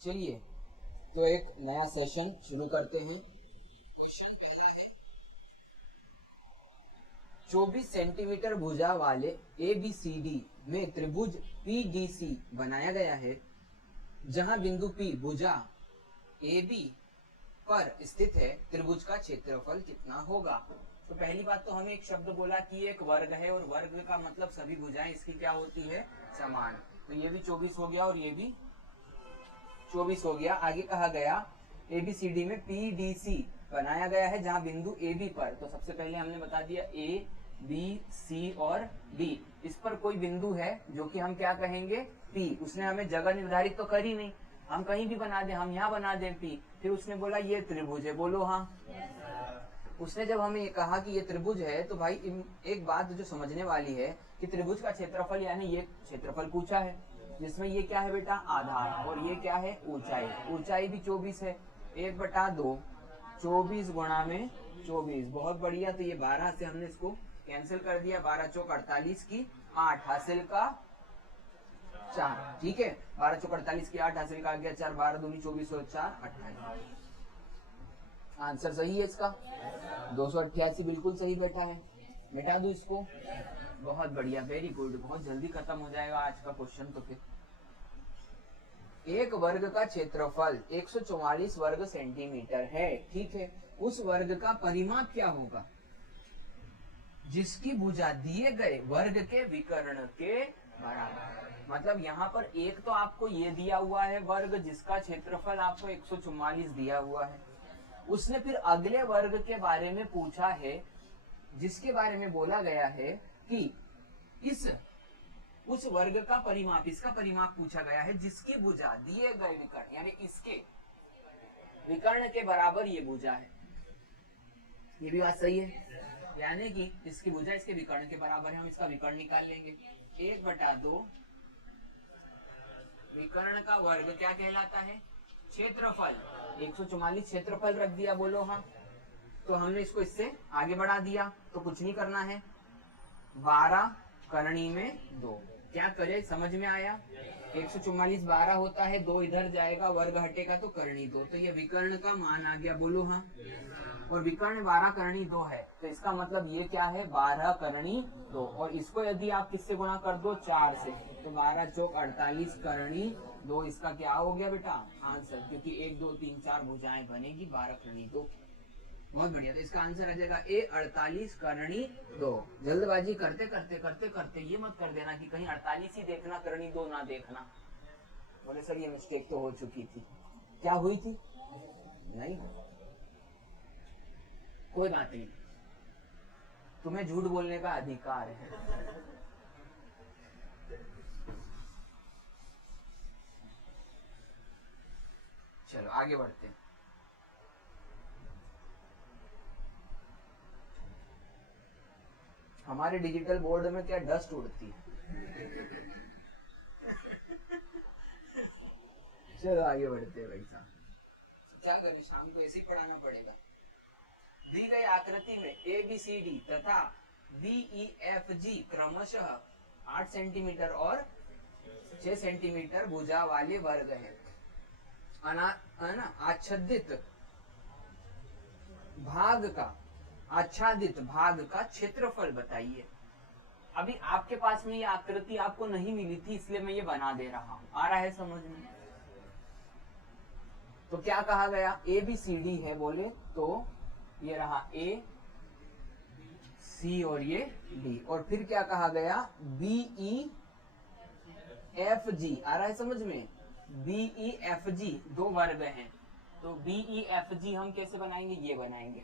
चलिए तो एक नया सेशन शुरू करते हैं। क्वेश्चन पहला है, 24 सेंटीमीटर भुजा वाले ABCD में त्रिभुज PDC बनाया गया है, जहां बिंदु P भुजा AB पर स्थित है। त्रिभुज का क्षेत्रफल कितना होगा? तो पहली बात तो हमें एक शब्द बोला कि एक वर्ग है, और वर्ग का मतलब सभी भुजाएं इसकी क्या होती है? समान। तो ये भी 24 हो गया और ये भी 24 हो गया। आगे कहा गया ABCD में PDC बनाया गया है, जहां बिंदु AB पर, तो सबसे पहले हमने बता दिया A, B, C और D। इस पर कोई बिंदु है जो कि हम क्या कहेंगे? P। उसने हमें जगह निर्धारित तो करी नहीं, हम कहीं भी बना दें, हम यहाँ बना दें P। फिर उसने बोला ये त्रिभुज है, बोलो हाँ। उसने जब हमें ये कहा कि ये त्रिभुज है, तो भाई एक बात जो समझने वाली है कि त्रिभुज का क्षेत्रफल, यानी ये क्षेत्रफल पूछा है, जिसमें ये क्या है बेटा? आधार, और ये क्या है? ऊंचाई। ऊंचाई भी 24 है, 1/2, 24 गुणा में 24। बहुत बढ़िया। तो ये 12 से हमने इसको कैंसिल कर दिया, 12 चौक 48 की 8 हासिल का 4। ठीक है, 12 चौक 48 की 8 हासिल का आ गया 4, 12 दूनी 24 और 4 28। आंसर सही है इसका, 288 बिल्कुल सही बैठा है। मिटा दो इसको। बहुत बढ़िया, वेरी गुड। बहुत जल्दी खत्म हो जाएगा आज का क्वेश्चन। तो फिर एक वर्ग का क्षेत्रफल 144 वर्ग सेंटीमीटर है, ठीक है। उस वर्ग का परिमाप क्या होगा? जिसकी भुजा दिए गए वर्ग के विकर्ण के बराबर। मतलब यहाँ पर एक तो आपको ये दिया हुआ है वर्ग, जिसका क्षेत्रफल आपको 144 दिया हुआ है। उसने फिर अगले वर्ग के बारे में पूछा है, जिसके बारे में बोला गया है कि उस वर्ग का परिमाप, इसका परिमाप पूछा गया है, जिसकी भुजा दिए गए विकर्ण, यानी इसके विकर्ण के बराबर ये भुजा है। ये भी बात सही है, यानी कि इसकी भुजा इसके विकर्ण के बराबर है। हम इसका विकर्ण निकाल लेंगे। 1/2 विकर्ण का वर्ग क्या कहलाता है? क्षेत्रफल। 144 क्षेत्रफल रख दिया, बोलो हाँ। तो हमने इसको इससे आगे बढ़ा दिया, तो कुछ नहीं करना है। 12 करणी में 2, क्या करे? समझ में आया? 144 12 होता है, 2 इधर जाएगा, वर्ग हटेगा तो करणी 2। तो ये विकर्ण का मान आ गया, बोलो हाँ। और विकर्ण 12 करणी 2 है, तो इसका मतलब ये क्या है? 12 करणी 2। और इसको यदि आप किससे गुणा कर दो? 4 से, तो 12 चौक 48 करणी 2। इसका क्या हो गया बेटा? आंसर। क्योंकि 1 2 3 4 भुजाएं बनेगी, 12 करणी 2। बहुत बढ़िया। तो इसका आंसर आ जाएगा A 48 करणी 2। जल्दबाजी करते करते करते करते ये मत कर देना कि कहीं 48 ही देखना, करणी 2 ना देखना। बोले सर ये मिस्टेक तो हो चुकी थी। क्या हुई थी? नहीं, कोई बात नहीं, तुम्हें झूठ बोलने का अधिकार है। चलो आगे बढ़ते हैं। हमारे डिजिटल बोर्ड में क्या डस्ट उड़ती है। चलो आगे बढ़ते हैं भाई साहब। क्या करें, शाम को ऐसे ही पढ़ाना पड़ेगा। दी गई आकृति में ABCD तथा DEFG क्रमशः 8 सेंटीमीटर और 6 सेंटीमीटर भुजा वाले वर्ग हैं। आच्छादित भाग का क्षेत्रफल बताइए। अभी आपके पास में ये आकृति आपको नहीं मिली थी, इसलिए मैं ये बना दे रहा हूं। आ रहा है समझ में? तो क्या कहा गया? ABCD है, बोले तो ये रहा A, C और ये D। और फिर क्या कहा गया? BEFG। आ रहा है समझ में? BEFG 2 वर्ग हैं, तो BEFG हम कैसे बनाएंगे? ये बनाएंगे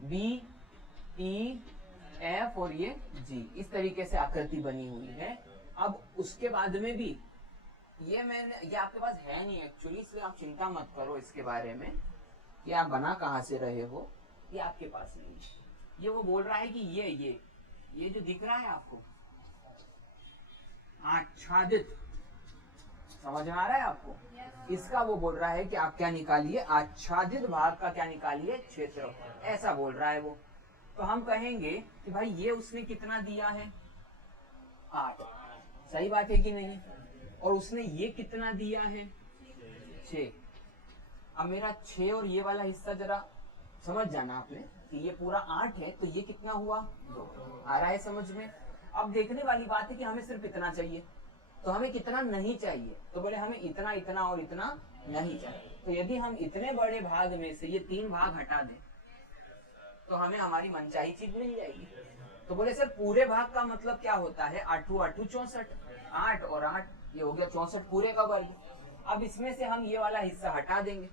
BEF और ये G। इस तरीके से आकृति बनी हुई है। अब उसके बाद में भी ये आपके पास है नहीं एक्चुअली, इसलिए आप चिंता मत करो इसके बारे में कि आप बना कहां से रहे हो। ये आपके पास नहीं है। ये वो बोल रहा है कि ये जो दिख रहा है आपको आच्छादित, समझ में आ रहा है आपको? इसका वो बोल रहा है कि आप क्या निकालिए? आच्छादित भाग का क्या निकालिए? क्षेत्रफल। ऐसा बोल रहा है वो। तो हम कहेंगे कि भाई ये उसने कितना दिया है? 8। सही बात है कि नहीं? और उसने ये कितना दिया है 6। अब मेरा 6 और ये वाला हिस्सा जरा समझ जाना आपने कि ये पूरा 8 है, तो ये कितना हुआ 2। आ रहा है समझ में? अब देखने वाली बात है कि हमें सिर्फ इतना चाहिए, तो हमें कितना नहीं चाहिए, तो बोले हमें इतना इतना और इतना नहीं चाहिए। तो यदि हम इतने बड़े भाग में से ये 3 भाग हटा दें तो हमें हमारी मनचाही चीज मिल जाएगी। तो बोले सर पूरे भाग का मतलब क्या होता है? 8 8 64, 8 और 8 ये हो गया 64 पूरे का वर्ग। अब इसमें से हम ये वाला हिस्सा हटा देंगे,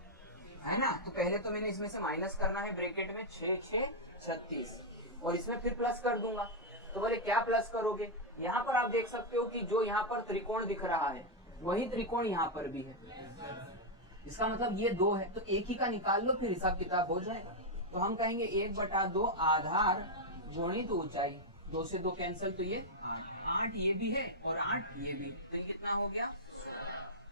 है ना? तो पहले तो मैंने इसमें से माइनस करना है, ब्रैकेट में 6 6 36 और इसमें फिर प्लस कर दूंगा। तो बोले क्या प्लस करोगे? यहाँ पर आप देख सकते हो कि जो यहाँ पर त्रिकोण दिख रहा है वही त्रिकोण यहाँ पर भी है, इसका मतलब ये 2 है, तो एक ही का निकाल लो, फिर हिसाब किताब हो जाएगा। तो हम कहेंगे 1/2 आधार गुणित ऊंचाई, 2 से 2 कैंसिल, तो ये 8 ये भी है और 8 ये भी, तो ये कितना हो गया?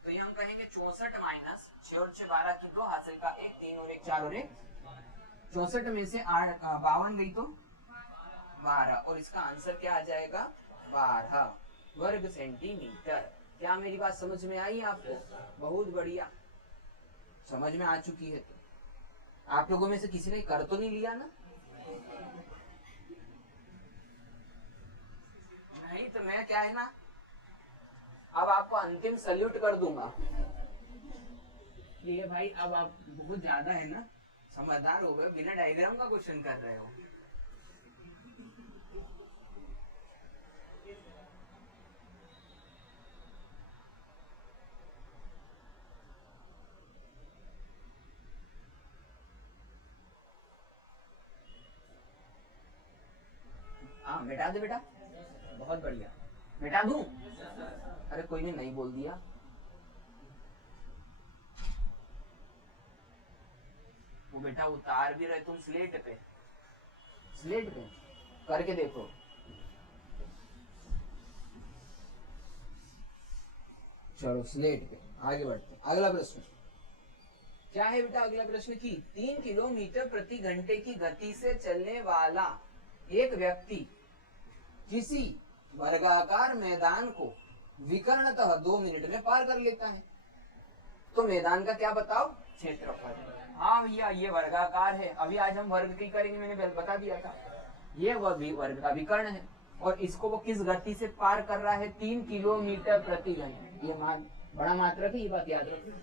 तो ये हम कहेंगे 64 माइनस 6 और 6 12 की 2 हासिल का 1 3 और 1 4 और 1 64 में से 52 गई तो 12 और इसका आंसर क्या आ जाएगा? 12 वर्ग सेंटीमीटर। क्या मेरी बात समझ में आई आपको? बहुत बढ़िया, समझ में आ चुकी है। तो आप लोगों में से किसी ने कर तो नहीं लिया ना? नहीं तो मैं क्या है ना, अब आपको अंतिम सल्यूट कर दूंगा। ये भाई अब आप बहुत ज्यादा है ना समझदार हो गए, बिना डायग्राम का क्वेश्चन कर रहे हो। हाँ मिटा दे बेटा, बहुत बढ़िया। मिटा दूं? अरे कोई ने नहीं बोल दिया। वो बेटा उतार भी रहे तुम स्लेट पे, स्लेट पे करके देखो। चलो स्लेट पे आगे बढ़ते। अगला प्रश्न क्या है बेटा? अगला प्रश्न की 3 किलोमीटर प्रति घंटे की गति से चलने वाला एक व्यक्ति किसी वर्गाकार मैदान को विकर्णतः 2 मिनट में पार कर लेता है, तो मैदान का क्या बताओ? क्षेत्रफल। हाँ भैया ये वर्गाकार है, अभी आज हम वर्ग की करेंगे, मैंने बता दिया था। ये वर्ग का विकर्ण है और इसको वो किस गति से पार कर रहा है? 3 किलोमीटर प्रति घंटे। ये बड़ा मात्रा की, ये बात याद रखिए।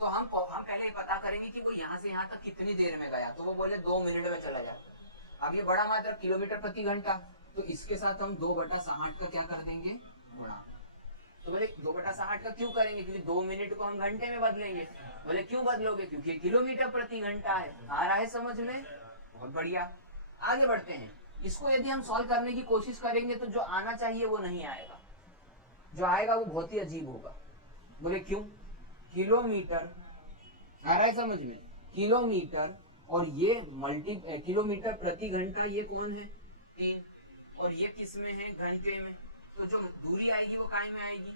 तो हम पहले पता करेंगे कि वो यहाँ से यहाँ तक कितनी देर में गया, तो वो बोले 2 मिनट में चला जाता। अब ये बड़ा मात्रा किलोमीटर प्रति घंटा, तो इसके साथ हम 2/60 का क्या कर देंगे? गुणा। तो बोले 2/60 का क्यों करेंगे? क्योंकि 2 मिनट को हम घंटे में बदलेंगे। बोले क्यों बदलोगे? क्योंकि किलोमीटर प्रति घंटा है। आ रहा है समझ में? बहुत बढ़िया, आगे बढ़ते हैं। इसको यदि हम सॉल्व करने की कोशिश करेंगे तो जो आना चाहिए वो नहीं आएगा, जो आएगा वो बहुत ही अजीब होगा। बोले क्यों? किलोमीटर आ रहा है समझ में? किलोमीटर और ये किलोमीटर प्रति घंटा, ये कौन है? 3, और ये किस में है? घंटे में। तो जो दूरी आएगी वो काय में आएगी?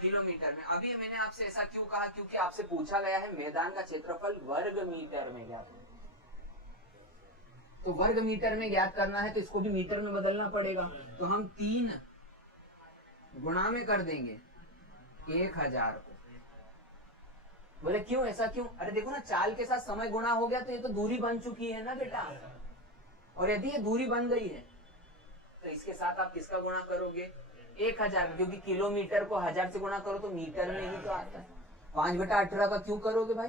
किलोमीटर में। अभी मैंने आपसे ऐसा क्यों कहा? क्योंकि आपसे पूछा गया है मैदान का क्षेत्रफल वर्ग मीटर में ज्ञात है, तो वर्ग मीटर में ज्ञात करना है तो इसको भी मीटर में बदलना पड़ेगा। तो हम 3 गुणा में कर देंगे 1000 को। बोले क्यों, ऐसा क्यों? अरे देखो ना, चाल के साथ समय गुणा हो गया तो ये तो दूरी बन चुकी है ना बेटा, और यदि ये दूरी बन गई है तो इसके साथ आप किसका गुणा करोगे? 1000, क्योंकि किलोमीटर को 1000 से गुणा करो तो मीटर में ही तो आता है। 5/18 का क्यों करोगे भाई?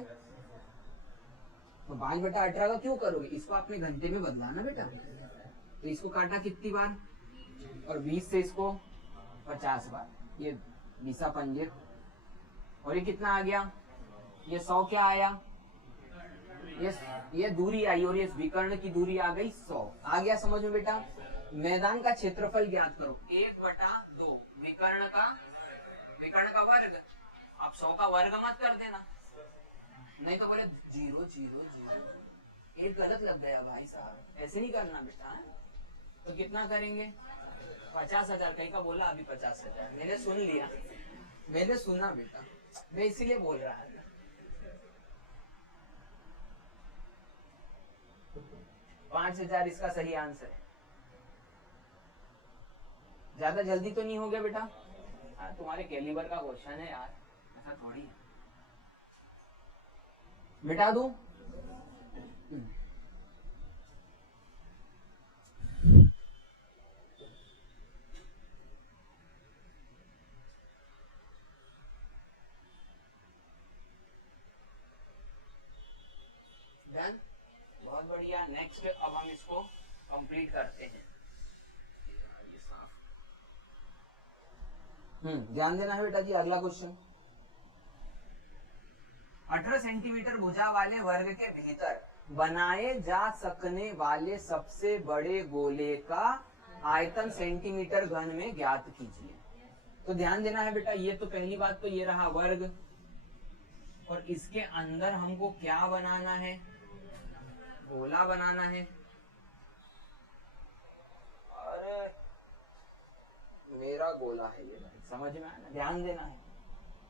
तो 5/18 का क्यों करोगे? इसको आपने घंटे में बदला ना बेटा, तो इसको काटा कितनी बार? और 20 से इसको 50 बार, ये 20 पंजे, और ये कितना आ गया? ये 100 क्या आया? ये दूरी आई और ये विकर्ण की दूरी आ गई 100। आ गया समझ में बेटा? मैदान का क्षेत्रफल ज्ञात करो 1/2 विकर्ण का वर्ग। आप 100 का वर्ग मत कर देना, नहीं तो बोले 0 0 0, एक गलत लग गया भाई साहब, ऐसे नहीं करना बेटा। तो कितना करेंगे? 50,000। कहीं का बोला अभी 50,000, मैंने सुन लिया, मैंने सुना बेटा, मैं इसीलिए बोल रहा था। 5000 इसका सही आंसर है। ज्यादा जल्दी तो नहीं हो गया बेटा? हाँ, तुम्हारे कैलिबर का क्वेश्चन है यार, ऐसा थोड़ी है। मिटा दूं? डन, बहुत बढ़िया। नेक्स्ट अब हम इसको कंप्लीट करते हैं। ध्यान देना है बेटा जी, अगला क्वेश्चन। 18 सेंटीमीटर भुजा वाले वर्ग के भीतर बनाए जा सकने वाले सबसे बड़े गोले का आयतन सेंटीमीटर घन में ज्ञात कीजिए। तो ध्यान देना है बेटा, ये तो पहली बात तो ये रहा वर्ग, और इसके अंदर हमको क्या बनाना है? गोला बनाना है। अरे मेरा गोला है ये, समझ में आया? ध्यान देना है,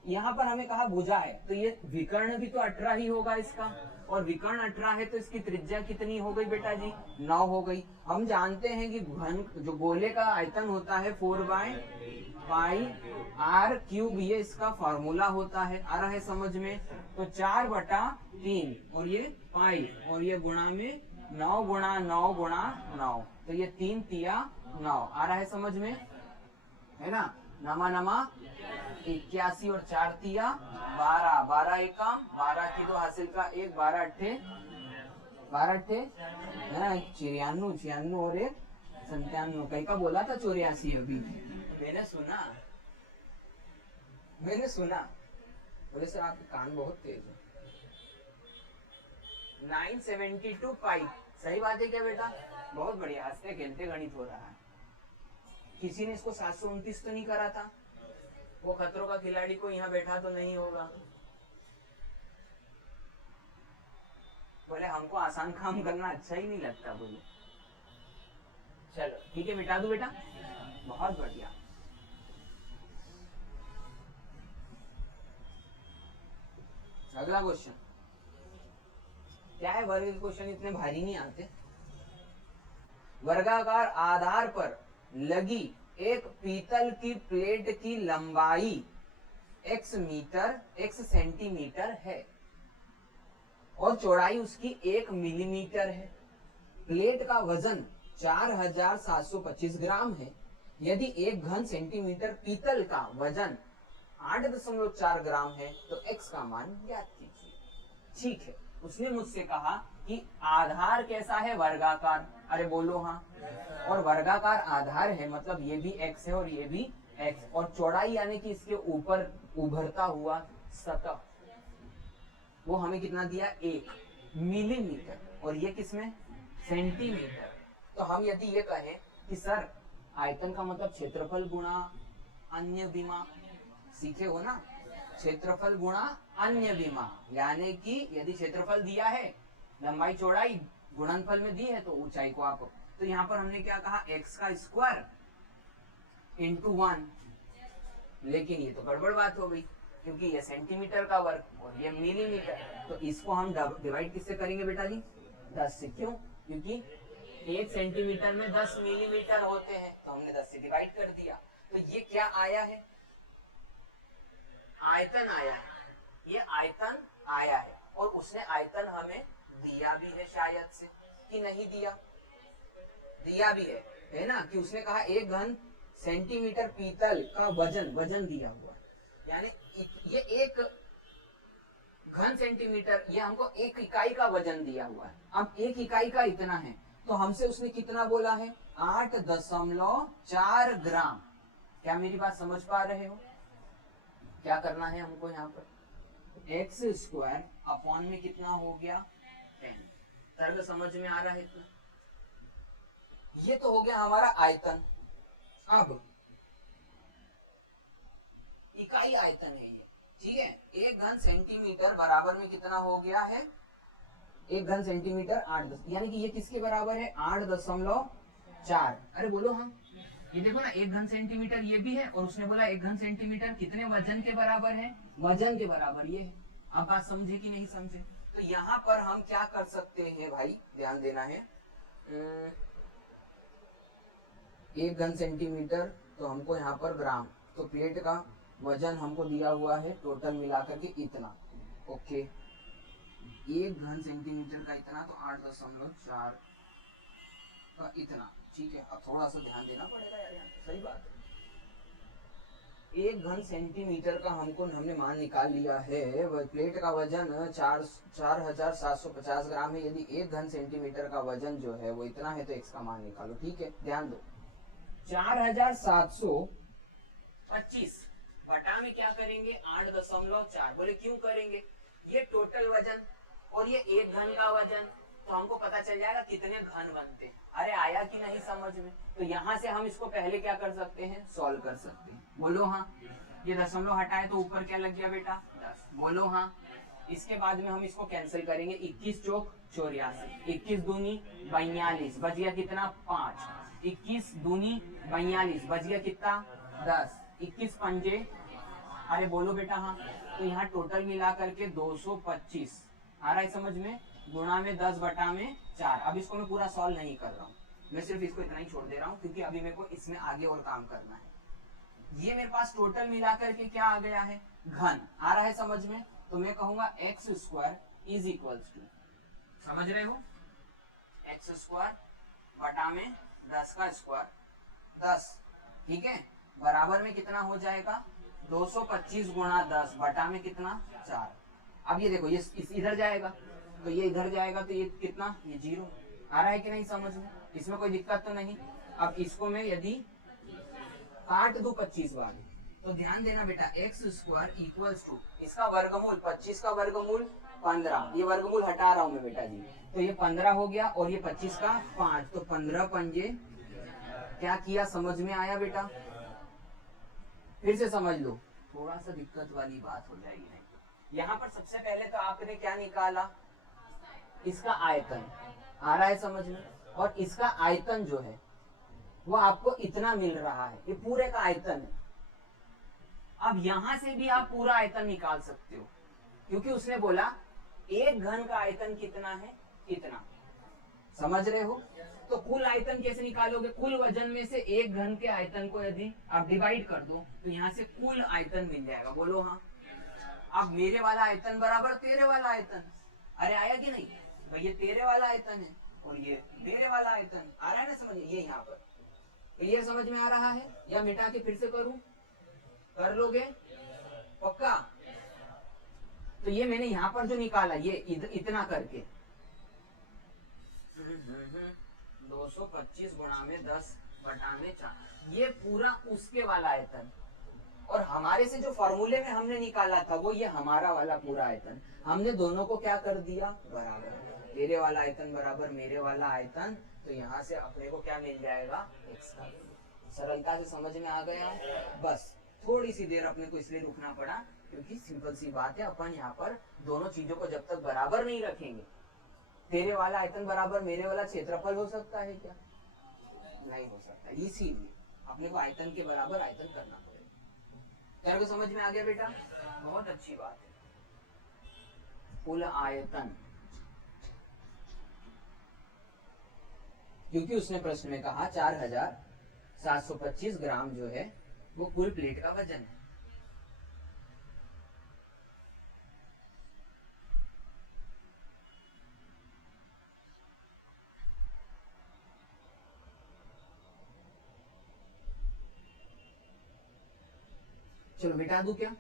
यहाँ पर हमें कहा भुजा है, तो ये विकर्ण भी तो 18 ही होगा इसका, और विकर्ण 18 है तो इसकी त्रिज्या कितनी हो गई बेटा जी? 9 हो गई। हम जानते हैं कि घन जो गोले का आयतन होता है 4/πr³ ये इसका फॉर्मूला होता है। आ रहा है समझ में? तो 4/3 और ये पाई और ये गुणा में 9 गुणा 9 गुणा 9, तो ये 3 तिया 9। आ रहा है समझ में? है ना? नमा नमा 81 और 4 तिया 12, 12 एकम 12 की 2 हासिल का 1, 12 अट्ठे 94 और 1 97। कहीं का बोला था 84 अभी? मैंने सुना। बोले सर आपके कान बहुत तेज है। 972 पाई, सही बात है क्या बेटा? बहुत बढ़िया, हंसते खेलते गणित हो रहा है। किसी ने इसको 729 तो नहीं करा था? वो खतरों का खिलाड़ी को यहाँ बैठा तो नहीं होगा? बोले हमको आसान काम करना अच्छा ही नहीं लगता। बोले चलो ठीक है, मिटा दू बेटा। बहुत बढ़िया। अगला क्वेश्चन क्या है? वर्ग के क्वेश्चन इतने भारी नहीं आते। वर्गाकार आधार पर लगी एक पीतल की प्लेट की लंबाई x सेंटीमीटर है और चौड़ाई उसकी 1 मिलीमीटर है। प्लेट का वजन 4725 ग्राम है। यदि 1 घन सेंटीमीटर पीतल का वजन 8.4 ग्राम है तो x का मान ज्ञात कीजिए। ठीक है, उसने मुझसे कहा कि आधार कैसा है? वर्गाकार। अरे बोलो हाँ। और वर्गाकार आधार है मतलब ये भी x है और ये भी x, और चौड़ाई यानी कि इसके ऊपर उभरता हुआ सतह, वो हमें कितना दिया? 1 मिलीमीटर, और ये किसमें? सेंटीमीटर। तो हम यदि ये कहें कि सर आयतन का मतलब क्षेत्रफल गुणा अन्य विमा, सीखे हो ना? क्षेत्रफल गुणा अन्य विमा, यानी कि यदि क्षेत्रफल दिया है, लंबाई चौड़ाई गुणनफल में दी है तो ऊंचाई को आप, तो यहाँ पर हमने क्या कहा? x का स्क्वायर इंटू 1। लेकिन ये तो गड़बड़ बात हो गई, क्योंकि ये सेंटीमीटर का वर्ग और ये मिलीमीटर, तो इसको हम डिवाइड किससे करेंगे बेटा जी? 10 से। क्यों? क्योंकि 1 सेंटीमीटर में 10 मिलीमीटर होते हैं, तो हमने 10 से डिवाइड कर दिया। तो ये क्या आया है? आयतन आया है। ये आयतन आया है, और उसने आयतन हमें दिया भी है शायद से, कि नहीं दिया? दिया भी है ना? कि उसने कहा 1 घन सेंटीमीटर पीतल का वजन दिया हुआ, यानी ये 1 घन सेंटीमीटर, ये हमको 1 इकाई का वजन दिया हुआ है। अब 1 इकाई का इतना है, तो हमसे उसने कितना बोला है? 8.4 ग्राम। क्या मेरी बात समझ पा रहे हो? क्या करना है हमको यहाँ पर? एक्स स्क्वायर अपॉन में कितना हो गया? 10। तर्क समझ में आ रहा है इतना? ये तो हो गया हमारा आयतन। अब इकाई आयतन है ये, ठीक है? 1 घन सेंटीमीटर बराबर में कितना हो गया है? 1 घन सेंटीमीटर 8, यानी कि ये किसके बराबर है? 8.4। अरे बोलो हाँ। ये देखो ना, 1 घन सेंटीमीटर ये भी है, और उसने बोला 1 घन सेंटीमीटर कितने वजन के बराबर है? वजन के बराबर ये है। आप बात समझे कि नहीं समझे? तो यहाँ पर हम क्या कर सकते हैं भाई? ध्यान देना है। 1 घन सेंटीमीटर, तो हमको यहाँ पर ग्राम, तो प्लेट का वजन हमको दिया हुआ है टोटल मिलाकर के इतना, ओके। 1 घन सेंटीमीटर का इतना, तो 8.4 का इतना, ठीक है। अब थोड़ा सा ध्यान देना पड़ेगा यार, यहाँ सही बात है। 1 घन सेंटीमीटर का हमने मान निकाल लिया है। प्लेट का वजन 4750 ग्राम है। यदि 1 घन सेंटीमीटर का वजन जो है वो इतना है, तो x का मान निकालो, ठीक है। ध्यान दो, 4725 बटा में क्या करेंगे 8.4। बोले क्यों करेंगे, ये टोटल वजन और ये 1 घन का वजन, तो हमको पता चल जाएगा कितने घन बनते हैं। अरे आया कि नहीं समझ में। तो यहाँ से हम इसको पहले क्या कर सकते हैं, सॉल्व कर सकते हैं। बोलो हाँ। ये दशमलव हटाए तो ऊपर क्या लग गया बेटा 10। बोलो हाँ। इसके बाद में हम इसको कैंसिल करेंगे, 21 चौक 84, 21 दूनी 42, बच गया कितना 5, 21 दूनी 42, बच गया कितना 10, 21 पंजे, अरे बोलो बेटा हाँ। तो यहाँ टोटल मिला करके 225 आ रहा है समझ में, गुणा में 10 बटा में 4। अब इसको मैं पूरा सॉल्व नहीं कर रहा हूँ, मैं सिर्फ इसको इतना ही छोड़ दे रहा हूँ, क्योंकि अभी मेरे को इसमें आगे और काम करना है। ये मेरे पास टोटल मिला करके क्या आ गया है, घन आ रहा है समझ में। तो मैं कहूंगा x square is equals to, समझ रहे हो, x स्क्वायर बटा में 10 का स्क्वायर 10, ठीक है, बराबर में कितना हो जाएगा 225 गुणा 10 बटा में कितना 4। अब ये देखो, ये इधर जाएगा तो ये इधर जाएगा, तो ये कितना, ये 0 आ रहा है कि नहीं समझ में, इसमें कोई दिक्कत तो नहीं। अब इसको मैं यदि काट दू 25 बार, तो ध्यान देना बेटा, एक्स स्क्वायर इक्वल्स टू इसका वर्गमूल 25 का वर्गमूल 15, ये वर्गमूल हटा रहा हूं मैं बेटा जी, तो ये 15 हो गया और ये 25 का 5, तो 15 पंजे क्या किया, समझ में आया बेटा। फिर से समझ लो, थोड़ा सा दिक्कत वाली बात हो जाएगी। नहीं, यहाँ पर सबसे पहले तो आपने क्या निकाला, इसका आयतन आ रहा है समझ में, और इसका आयतन जो है वो आपको इतना मिल रहा है, ये पूरे का आयतन है। अब यहां से भी आप पूरा आयतन निकाल सकते हो, क्योंकि उसने बोला 1 घन का आयतन कितना है, इतना, समझ रहे हो। तो कुल आयतन कैसे निकालोगे, कुल वजन में से 1 घन के आयतन को यदि आप डिवाइड कर दो, तो यहाँ से कुल आयतन मिल जाएगा। बोलो हाँ। अब मेरे वाला आयतन बराबर तेरे वाला आयतन, अरे आया कि नहीं भाई, ये तेरे वाला आयतन है और ये मेरे वाला आयतन, आ रहा है ना समझ, ये यहाँ पर क्लियर समझ में आ रहा है, या मिटा के फिर से करूं, कर लोगे पक्का। तो ये मैंने यहाँ पर जो निकाला, ये इतना करके 225 गुणा में 10 बटा में 4, ये पूरा उसके वाला आयतन, और हमारे से जो फॉर्मूले में हमने निकाला था वो ये हमारा वाला पूरा आयतन, हमने दोनों को क्या कर दिया बराबर, तेरे वाला आयतन बराबर मेरे वाला आयतन, तो यहाँ से अपने को क्या मिल जाएगा x का। सरलता से समझ में आ गया। बस थोड़ी सी देर अपने को इसलिए रुकना पड़ा, क्योंकि सिंपल सी बात है, अपन यहाँ पर दोनों चीजों को जब तक बराबर नहीं रखेंगे, तेरे वाला आयतन बराबर मेरे वाला क्षेत्रफल हो सकता है क्या, नहीं हो सकता, इसीलिए अपने को आयतन के बराबर आयतन करना पड़ेगा। तेरे को समझ में आ गया बेटा, बहुत अच्छी बात है। कुल आयतन, क्योंकि उसने प्रश्न में कहा 4725 ग्राम जो है वो कुल प्लेट का वजन है। चलो मिटा दूं क्या,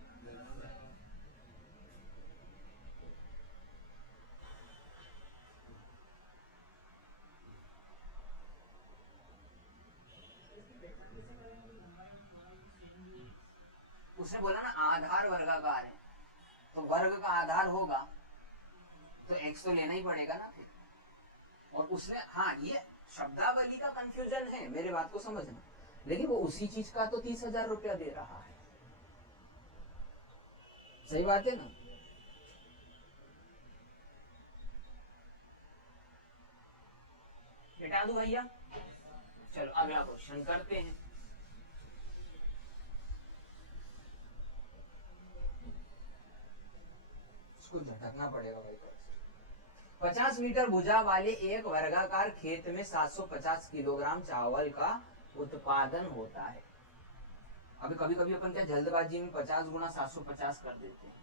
उसने बोला ना आधार वर्गाकार है, तो वर्ग का आधार होगा तो x तो लेना ही पड़ेगा ना फिर। और उसने, हाँ ये शब्दावली का कंफ्यूजन है, मेरे बात को समझना, लेकिन वो उसी चीज का तो 30,000 रुपया दे रहा है, सही बात है ना। बेटा दो भैया, चलो अगला क्वेश्चन करते हैं। इसको झटकना पड़ेगा भाई। 50 मीटर भुजा वाले एक वर्गाकार खेत में 750 किलोग्राम चावल का उत्पादन होता है। अभी कभी कभी अपन क्या जल्दबाजी में 50 गुना 750 कर देते हैं।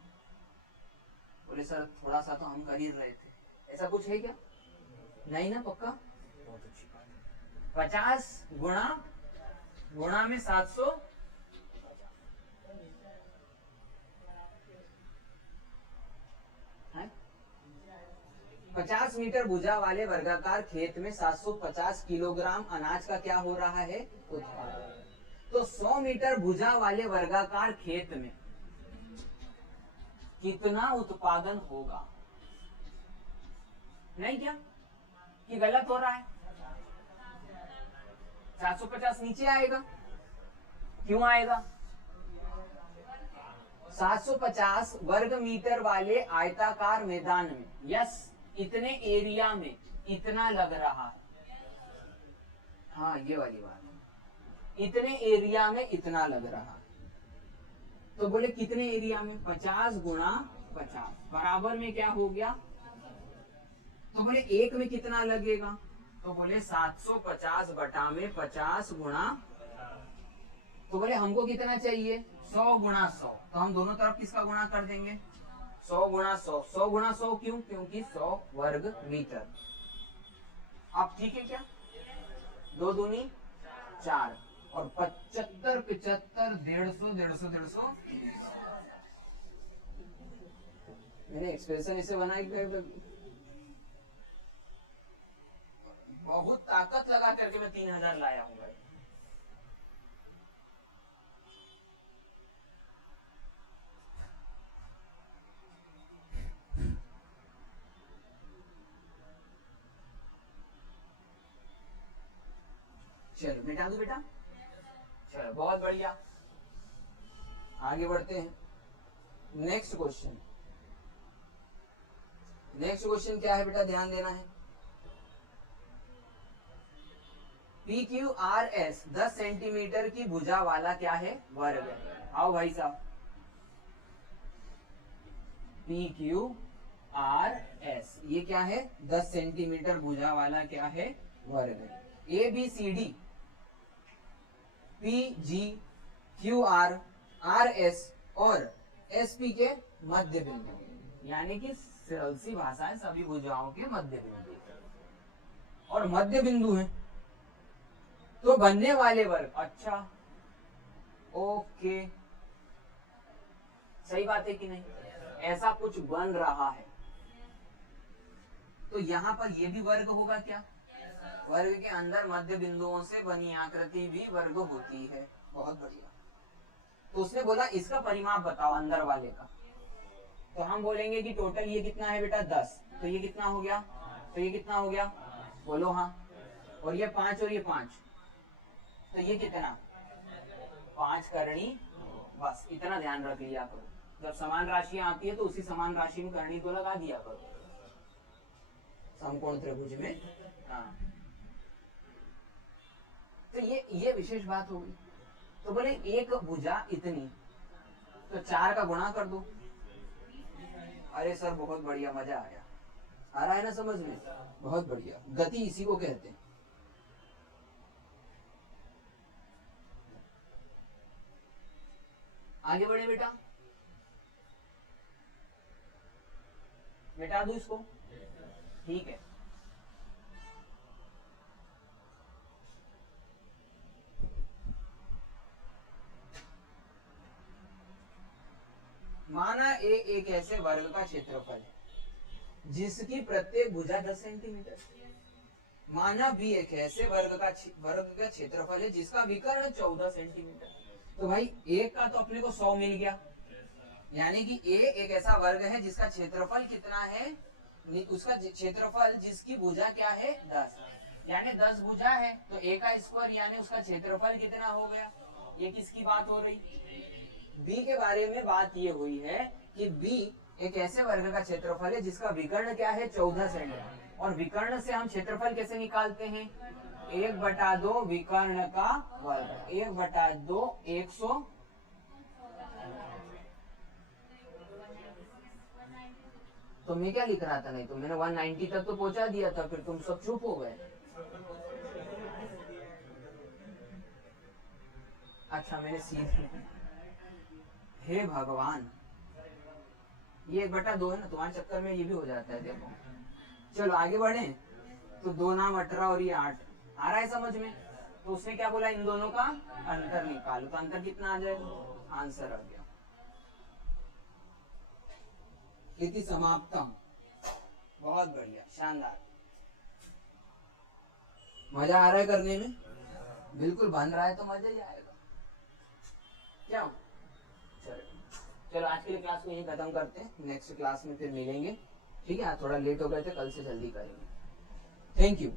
बोले सर थोड़ा सा तो हम कर ही रहे थे, ऐसा कुछ है क्या? नहीं ना, पक्का? बहुत अच्छी बात। 50 गुणा गुणा में 700, 50 मीटर भुजा वाले वर्गाकार खेत में 750 किलोग्राम अनाज का क्या हो रहा है? उत्पादन। तो 100 मीटर भुजा वाले वर्गाकार खेत में कितना उत्पादन होगा? नहीं क्या कि गलत हो रहा है? 750 नीचे आएगा, क्यों आएगा? 750 वर्ग मीटर वाले आयताकार मैदान में, यस, इतने एरिया में इतना लग रहा है। हाँ ये वाली बात, इतने एरिया में इतना लग रहा है। तो बोले कितने एरिया में? 50 गुणा 50 बराबर में क्या हो गया? तो बोले एक में कितना लगेगा? तो बोले 750 बटा में 50 गुणा, तो बोले हमको कितना चाहिए? 100 गुणा 100। तो हम दोनों तरफ किसका गुणा कर देंगे? 100 गुणा 100। 100 गुणा 100 क्यों? क्योंकि 100 वर्ग मीटर। अब ठीक है क्या? 2 दूनी 4 और 75 75 150 150 150। मैंने एक्सप्रेशन इसे बनाया, बहुत ताकत लगा करके मैं 3000 लाया हूँ भाई। चलो मिटा दो बेटा, चलो बहुत बढ़िया, आगे बढ़ते हैं। नेक्स्ट क्वेश्चन, नेक्स्ट क्वेश्चन क्या है बेटा? ध्यान देना है। PQRS 10 सेंटीमीटर की भुजा वाला क्या है? वर्ग है। आओ भाई साहब, PQRS ये क्या है? 10 सेंटीमीटर भुजा वाला क्या है? वर्ग है। ABCD PGQR RS और SP के मध्य बिंदु, यानी कि सरल सी भाषा है, सभी भुजाओं के मध्य बिंदु और मध्य बिंदु है। तो बनने वाले वर्ग, अच्छा ओके, सही बात है कि नहीं? ऐसा कुछ बन रहा है, तो यहाँ पर ये भी वर्ग होगा क्या? वर्ग के अंदर मध्य बिंदुओं से बनी आकृति भी वर्ग होती है। बहुत बढ़िया। तो उसने बोला इसका परिमाप बताओ अंदर वाले का, तो हम बोलेंगे कि टोटल ये कितना है बेटा? 10। तो ये कितना हो गया? तो ये कितना हो गया? बोलो हाँ। और ये 5 और ये 5, तो ये कितना? 5 करनी। बस इतना ध्यान रख लिया करो, जब समान राशियां आती है तो उसी समान राशि में करनी को लगा दिया करो समकोण त्रिभुज में। हाँ, तो ये विशेष बात होगी। तो बोले एक भुजा इतनी, तो 4 का गुणा कर दो। अरे सर बहुत बढ़िया, मजा आया, आ रहा है ना समझ में? बहुत बढ़िया, गति इसी को कहते हैं। आगे बढ़े बेटा, मिटा दो इसको, ठीक है। माना ए एक ऐसे वर्ग का क्षेत्रफल है जिसकी प्रत्येक भुजा 10 सेंटीमीटर। माना बी एक ऐसे वर्ग का क्षेत्रफल है जिसका विकर्ण 14 सेंटीमीटर। तो भाई एक का तो अपने को 100 मिल गया, यानी कि ए एक ऐसा वर्ग है जिसका क्षेत्रफल कितना है? उसका क्षेत्रफल जिसकी भुजा क्या है? 10, यानी 10 भुजा है, तो ए का स्क्वायर यानी उसका क्षेत्रफल कितना हो गया? ये किसकी बात हो रही? बी के बारे में बात ये हुई है कि बी एक ऐसे वर्ग का क्षेत्रफल है जिसका विकर्ण क्या है? 14 सेंटीमीटर। और विकर्ण से हम क्षेत्रफल कैसे निकालते हैं? 1/2 विकर्ण का वर्ग, 1/2 100। तो मैं क्या लिख रहा था? नहीं तो मैंने 190 तक तो पहुंचा दिया था, फिर तुम सब चुप हो गए। अच्छा मैंने सीधे, हे भगवान, ये 1/2 है ना, तुम्हारे चक्कर में ये भी हो जाता है देखो। चलो आगे बढ़े। तो 2 नाम 18 और ये 8 आ रहा है समझ में। तो उसने क्या बोला, इन दोनों का अंतर निकालो। तो अंतर कितना आ जाएगा, आंसर आ गया। इति समाप्तम। बहुत बढ़िया, शानदार। मजा आ रहा है करने में, बिल्कुल बन रहा है तो मजा ही आएगा। क्या चलो आज के लिए क्लास को यही खत्म करते हैं, नेक्स्ट क्लास में फिर मिलेंगे। ठीक है, आज थोड़ा लेट हो गए थे, कल से जल्दी करेंगे। Thank you.